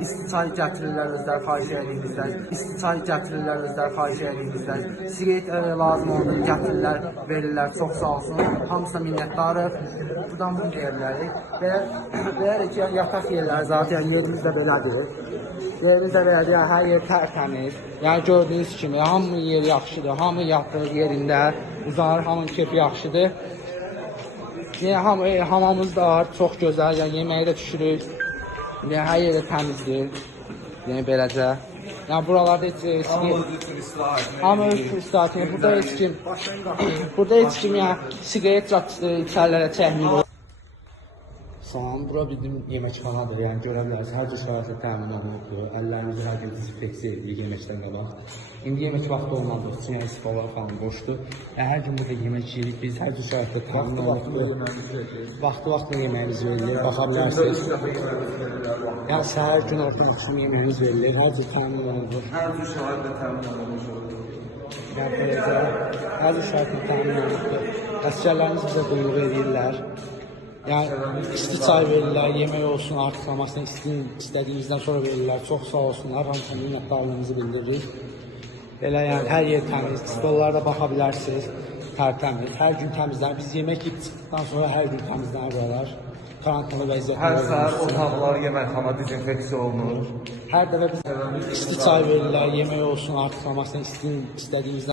İsti çay gətirirlər özləri xahiş edilmişlər. İsti çay gətirirlər özləri xahiş edilmişlər. Siqaret lazım olduğunu gətirirlər, verirlər. Çox sağ olsun. Hamısına minnətdarıq. Buradan bunu deyə bilərik. Belə belə ki, yataq yerləri zaten yerimiz də belədir. Yerimiz də belədir. Yəni hər yer tərtəmiz. Yəni gördüyünüz kimi hamı yer yaxşıdır. Hamı yatır yerində. Uzanır, hamının keyfi yaxşıdır. Yəni ham hamamız da çox gözəl. Yəni yeməyi də düşürük. Yəni hər yer də təmizdir. Yəni beləcə. Yəni buralarda heç e, siqaret Hamı öz istirahətini. Burada heç kim burada heç kim yəni siqaret e, içərilərə çəkmir. Salam, bura bizim yeməkxanadır. Yəni görə bilərsiniz, hər cür şəraitlə təmin olunubdur. Əllərimizi hər gün dezinfeksiya edirik yeməkdən qabaq. İndi yemək vaxtı olmadığı üçün yəni istifalar falan boşdur. Yəni hər gün burada yemək yeyirik. Biz hər cür şəraitlə təmin olunubdur. Vaxtı-vaxtında yeməyimiz verilir. Baxa bilərsiniz. Yəni səhər gün orta axşam yeməyimiz verilir. Hər cür təmin olunur. Hər cür şəhərdə təmin olunmuş olur. Yəni beləcə hər cür şəraitlə təmin olunubdur. Əsgərlərimiz bizə qulluq edirlər. Yəni isti çay verirlər, yemək olsun, artıqlamasını istəyin, istədiyimizdən sonra verirlər. Çox sağ olsunlar, hamısına minnətdarlığımızı bildiririk. Belə yəni hər yer təmiz, stollara baxa bilərsiniz, tərtəmiz. Hər gün təmizlənir. Biz yemək yeyib çıxdıqdan sonra hər gün təmizlənir buralar. Karantinli vəziyyətdə. Hər səhər otaqlar, yeməkxana dezinfeksiya olunur. Hər dəfə biz isti çay verirlər, yemək olsun, artıqlamasını istəyin, istədiyimizdən